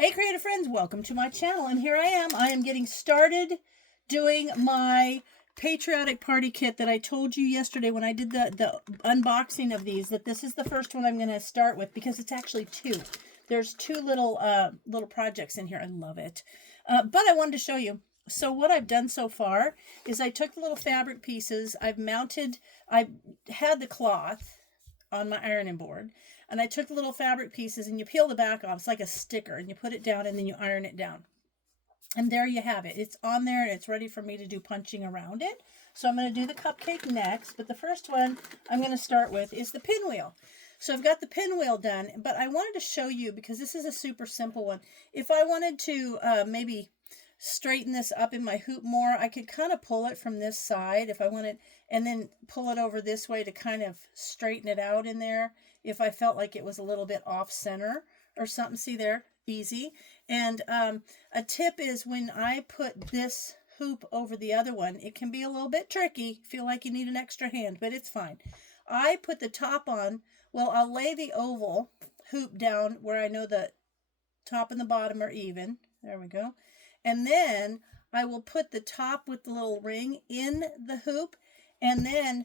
Hey creative friends, welcome to my channel, and here I am getting started doing my Patriotic party kit that I told you yesterday when I did the unboxing of these, that this is the first one I'm going to start with because it's actually two. There's two little projects in here. I love it. But I wanted to show you. So what I've done so far is I took the little fabric pieces, I had the cloth on my ironing board, and I took the little fabric pieces and you peel the back off. It's like a sticker, and you put it down and then you iron it down. And there you have it. It's on there and it's ready for me to do punching around it. So I'm going to do the cupcake next, but the first one I'm going to start with is the pinwheel. So I've got the pinwheel done, but I wanted to show you, because this is a super simple one. If I wanted to maybe straighten this up in my hoop more, I could kind of pull it from this side if I wanted, and then pull it over this way to kind of straighten it out in there if I felt like it was a little bit off center or something. See there? Easy. And a tip is, when I put this hoop over the other one, it can be a little bit tricky. Feel like you need an extra hand, but it's fine. I put the top on, well, I'll lay the oval hoop down where I know the top and the bottom are even. There we go. And then I will put the top with the little ring in the hoop, and then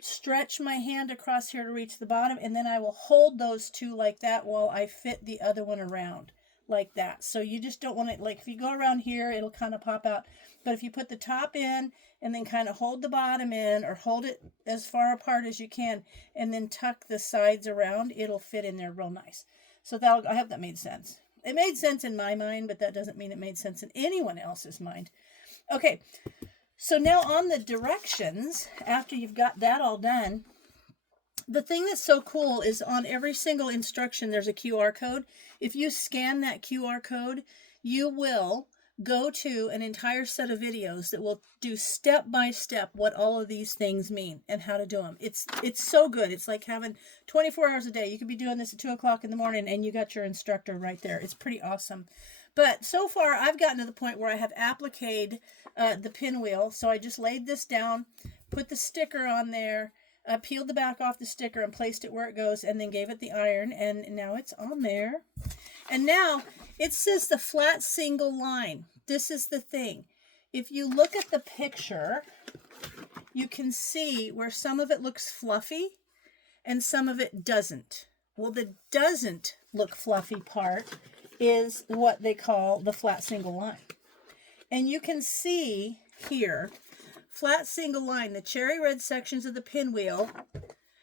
stretch my hand across here to reach the bottom, and then I will hold those two like that while I fit the other one around like that. So you just don't want it, like if you go around here, it'll kind of pop out. But if you put the top in and then kind of hold the bottom in, or hold it as far apart as you can, and then tuck the sides around, it'll fit in there real nice. So I hope that made sense. It made sense in my mind, but that doesn't mean it made sense in anyone else's mind. Okay, so now on the directions, after you've got that all done, the thing that's so cool is on every single instruction, there's a QR code. If you scan that QR code, you will go to an entire set of videos that will do step by step what all of these things mean and how to do them. It's so good. It's like having 24 hours a day. You could be doing this at 2 o'clock in the morning and you got your instructor right there. It's pretty awesome. But so far I've gotten to the point where I have appliqued the pinwheel. So I just laid this down, put the sticker on there, peeled the back off the sticker and placed it where it goes, and then gave it the iron, and now it's on there. And now it says the flat single line. This is the thing. If you look at the picture, you can see where some of it looks fluffy and some of it doesn't. Well, the doesn't look fluffy part is what they call the flat single line. And you can see here, flat single line, the cherry red sections of the pinwheel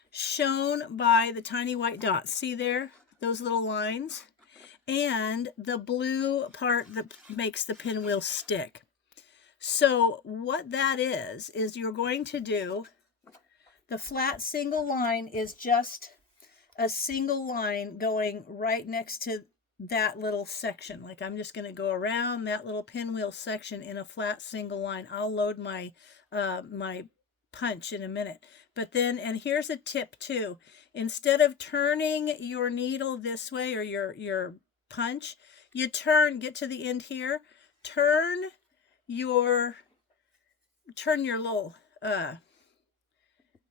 shown by the tiny white dots. See there? Those little lines? And the blue part that makes the pinwheel stick. So what that is you're going to do, the flat single line is just a single line going right next to that little section. Like I'm just going to go around that little pinwheel section in a flat single line. I'll load my my punch in a minute. But then, and here's a tip too, instead of turning your needle this way, or your punch, you get to the end here, turn your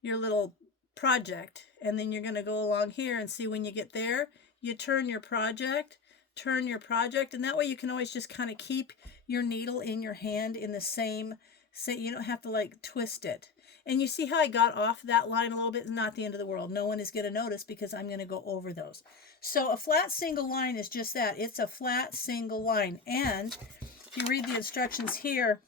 little project, and then you're going to go along here and see when you get there, you turn your project, and that way you can always just kind of keep your needle in your hand in the same, so you don't have to like twist it. And you see how I got off that line a little bit? It's not the end of the world. No one is going to notice because I'm going to go over those. So a flat single line is just that. It's a flat single line. And if you read the instructions here,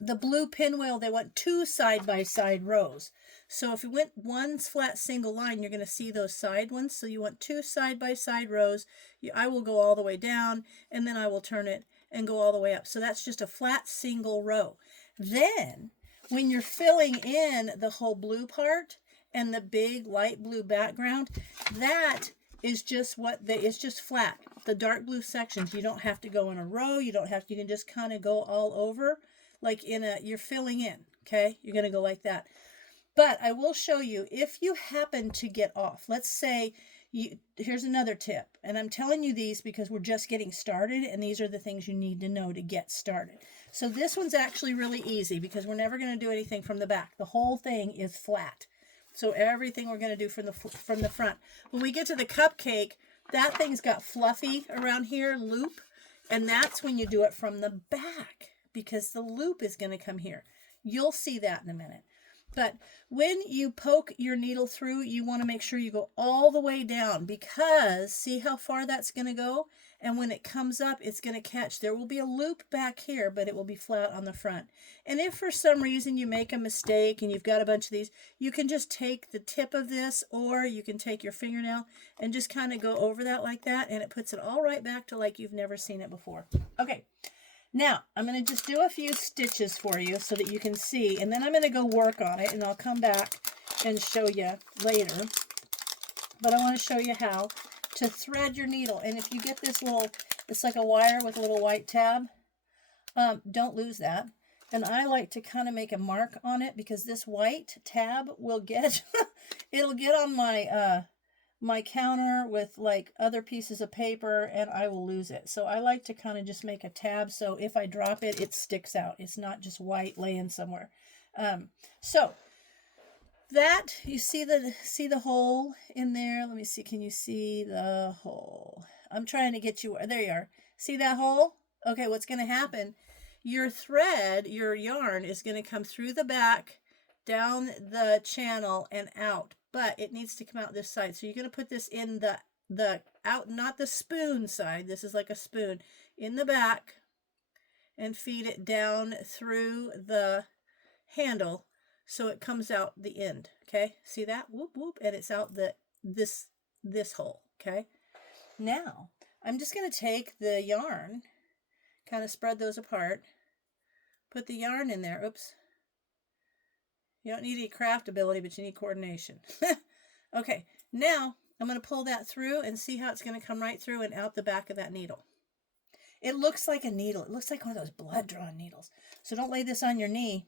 the blue pinwheel, they want 2 side-by-side rows. So if you went one flat single line, you're going to see those side ones. So you want 2 side-by-side rows. I will go all the way down, and then I will turn it and go all the way up. So that's just a flat single row. Then, when you're filling in the whole blue part and the big light blue background, that is just it's just flat. The dark blue sections, you don't have to go in a row. You can just kind of go all over like you're filling in, okay? You're going to go like that. But I will show you, if you happen to get off, let's say, here's another tip, and I'm telling you these because we're just getting started, and these are the things you need to know to get started. So this one's actually really easy because we're never going to do anything from the back. The whole thing is flat. So everything we're going to do from the front. When we get to the cupcake, that thing's got fluffy around here, loop, and that's when you do it from the back because the loop is going to come here. You'll see that in a minute. But when you poke your needle through, you want to make sure you go all the way down because see how far that's going to go? And when it comes up, it's going to catch. There will be a loop back here, but it will be flat on the front. And if for some reason you make a mistake and you've got a bunch of these, you can just take the tip of this or you can take your fingernail and just kind of go over that like that, and it puts it all right back to like you've never seen it before. Okay. Now, I'm going to just do a few stitches for you so that you can see, and then I'm going to go work on it, and I'll come back and show you later. But I want to show you how to thread your needle. And if you get this little, it's like a wire with a little white tab, don't lose that. And I like to kind of make a mark on it because this white tab will get, it'll get on my my counter with like other pieces of paper and I will lose it. So I like to kind of just make a tab so if I drop it, it sticks out. It's not just white laying somewhere. So that, you see the hole in there? Let me see, can you see the hole? I'm trying to get you, there you are. See that hole? Okay, what's going to happen? Your thread, your yarn is going to come through the back, down the channel and out. But it needs to come out this side. So you're going to put this in the out, not the spoon side. This is like a spoon in the back and feed it down through the handle so it comes out the end. Okay, see that? Whoop, whoop, and it's out this hole. Okay, now I'm just going to take the yarn, kind of spread those apart, put the yarn in there. Oops. You don't need any craft ability, but you need coordination. Okay, now I'm going to pull that through and see how it's going to come right through and out the back of that needle. It looks like a needle. It looks like one of those blood-drawn needles. So don't lay this on your knee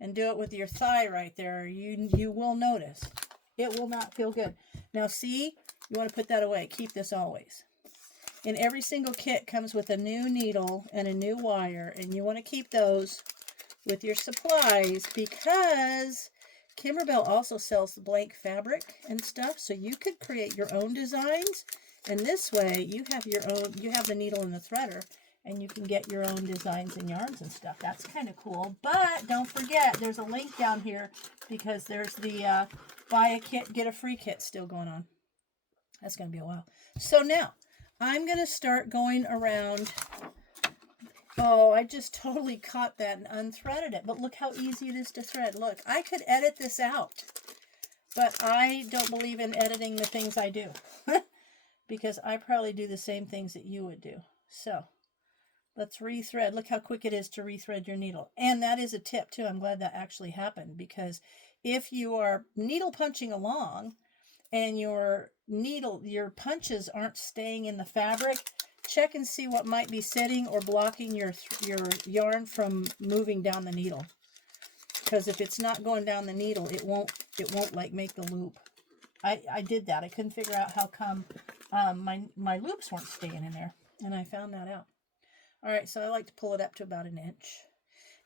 and do it with your thigh right there. You will notice. It will not feel good. Now see, you want to put that away. Keep this always. And every single kit comes with a new needle and a new wire, and you want to keep those with your supplies because Kimberbell also sells the blank fabric and stuff, so you could create your own designs, and this way you have your own, you have the needle and the threader, and you can get your own designs and yarns and stuff. That's kind of cool. But don't forget, there's a link down here because there's the buy a kit, get a free kit still going on. That's going to be a while. So now I'm going to start going around. Oh, I just totally caught that and unthreaded it. But look how easy it is to thread. Look, I could edit this out. But I don't believe in editing the things I do. Because I probably do the same things that you would do. So, let's rethread. Look how quick it is to rethread your needle. And that is a tip too. I'm glad that actually happened. Because if you are needle punching along and your punches aren't staying in the fabric, check and see what might be sitting or blocking your yarn from moving down the needle. Because if it's not going down the needle, it won't like make the loop. I did that. I couldn't figure out how come my loops weren't staying in there, and I found that out. All right, so I like to pull it up to about 1 inch.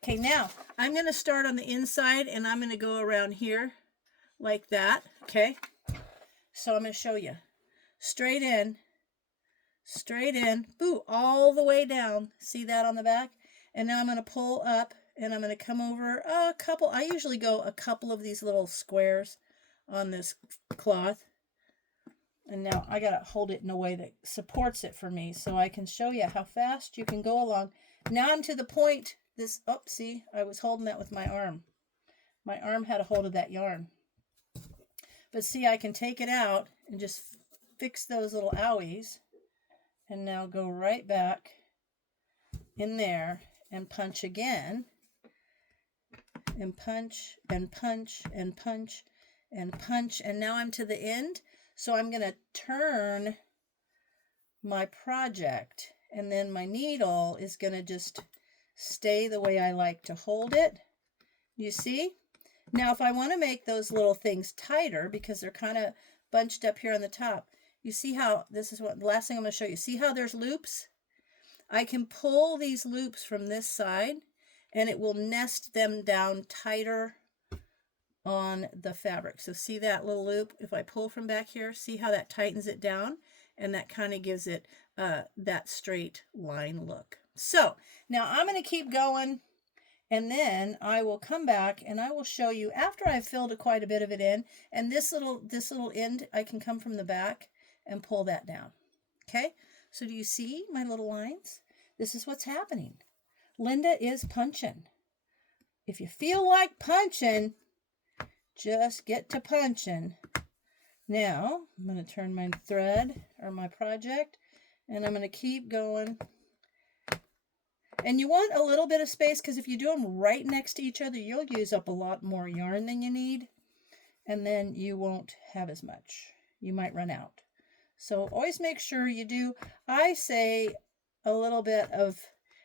Okay, now I'm going to start on the inside, and I'm going to go around here like that. Okay, so I'm going to show you straight in, boo, all the way down. See that on the back? And now I'm going to pull up and I'm going to come over a couple. I usually go a couple of these little squares on this cloth. And now I got to hold it in a way that supports it for me so I can show you how fast you can go along. Now I'm to the point, see, I was holding that with my arm. My arm had a hold of that yarn. But see, I can take it out and just fix those little owies. And now go right back in there and punch again. And punch, and punch, and punch, and punch. And now I'm to the end. So I'm going to turn my project. And then my needle is going to just stay the way I like to hold it. You see? Now if I want to make those little things tighter, because they're kind of bunched up here on the top, you see how, this is what, the last thing I'm going to show you. See how there's loops? I can pull these loops from this side and it will nest them down tighter on the fabric. So see that little loop? If I pull from back here, see how that tightens it down? and that kind of gives it that straight line look. So now I'm going to keep going, and then I will come back and I will show you after I've filled quite a bit of it in, and this little end I can come from the back and pull that down. Okay, so do you see my little lines? This is what's happening. Linda is punching. If you feel like punching, just get to punching. Now, I'm going to turn my thread or my project, and I'm going to keep going. And you want a little bit of space, because if you do them right next to each other, you'll use up a lot more yarn than you need, and then you won't have as much. You might run out. So always make sure you do, I say, a little bit of,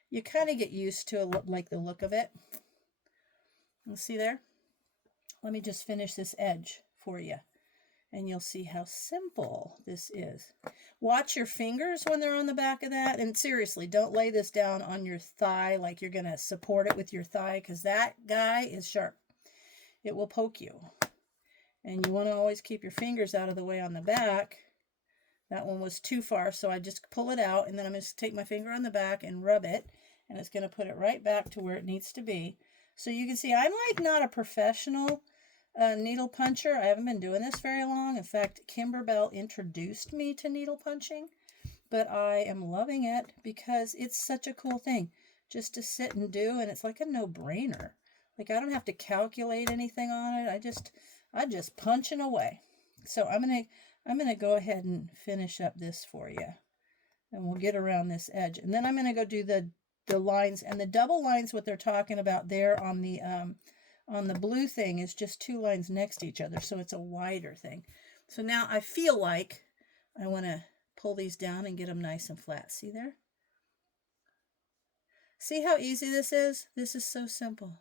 you kind of get used to like the look of it. You see there? Let me just finish this edge for you, and you'll see how simple this is. Watch your fingers when they're on the back of that, and seriously, don't lay this down on your thigh like you're going to support it with your thigh, because that guy is sharp. It will poke you, and you want to always keep your fingers out of the way on the back. That one was too far, so I just pull it out, and then I'm going to take my finger on the back and rub it, and it's going to put it right back to where it needs to be. So you can see I'm like not a professional needle puncher. I haven't been doing this very long. In fact, Kimber Bell introduced me to needle punching, but I am loving it because it's such a cool thing just to sit and do, and it's like a no-brainer. Like, I don't have to calculate anything on it. I just punching away. So I'm gonna go ahead and finish up this for you, and we'll get around this edge, and then I'm gonna go do the lines, and the double lines. What they're talking about there on the blue thing is just 2 lines next to each other, so it's a wider thing. So now I feel like I want to pull these down and get them nice and flat. See there? See how easy this is? This is so simple.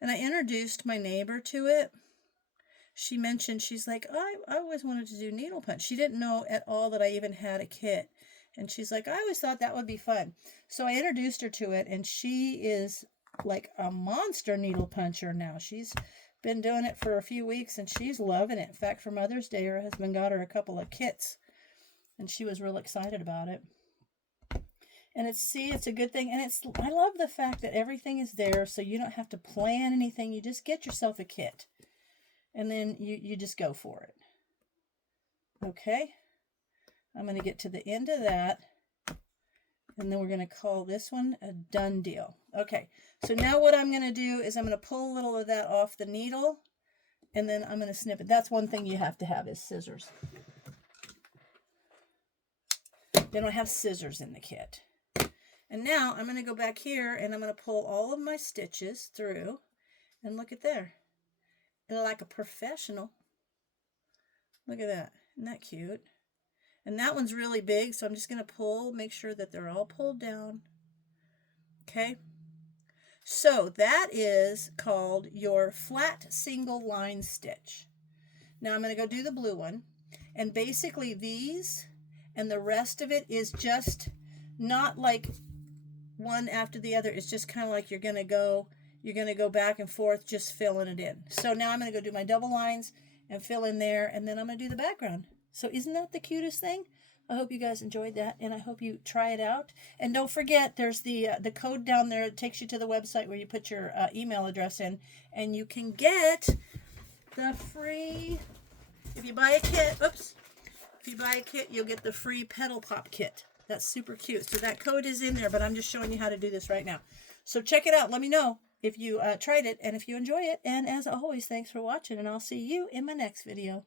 And I introduced my neighbor to it. She mentioned, she's like, oh, I always wanted to do needle punch. She didn't know at all that I even had a kit. And she's like, I always thought that would be fun. So I introduced her to it, and she is like a monster needle puncher now. She's been doing it for a few weeks, and she's loving it. In fact, for Mother's Day, her husband got her a couple of kits, and she was real excited about it. And it's a good thing. And I love the fact that everything is there, so you don't have to plan anything. You just get yourself a kit, and then you just go for it. Okay, I'm going to get to the end of that, and then we're going to call this one a done deal. Okay, so now what I'm going to do is I'm going to pull a little of that off the needle, and then I'm going to snip it. That's one thing you have to have is scissors. They don't have scissors in the kit. And now I'm going to go back here, and I'm going to pull all of my stitches through, and look at there. Like a professional. Look at that. Isn't that cute? And that one's really big, so I'm just going to pull, make sure that they're all pulled down. Okay? So that is called your flat single line stitch. Now I'm going to go do the blue one. And basically these and the rest of it is just not like one after the other. It's just kind of like you're going to go back and forth just filling it in. So now I'm going to go do my double lines and fill in there, and then I'm going to do the background. So isn't that the cutest thing? I hope you guys enjoyed that, and I hope you try it out. And don't forget, there's the code down there. It takes you to the website where you put your email address in, and you can get the free, if you buy a kit, you'll get the free Petal Pop kit. That's super cute. So that code is in there, but I'm just showing you how to do this right now. So check it out. Let me know if you tried it and if you enjoy it. And as always, thanks for watching, and I'll see you in my next video.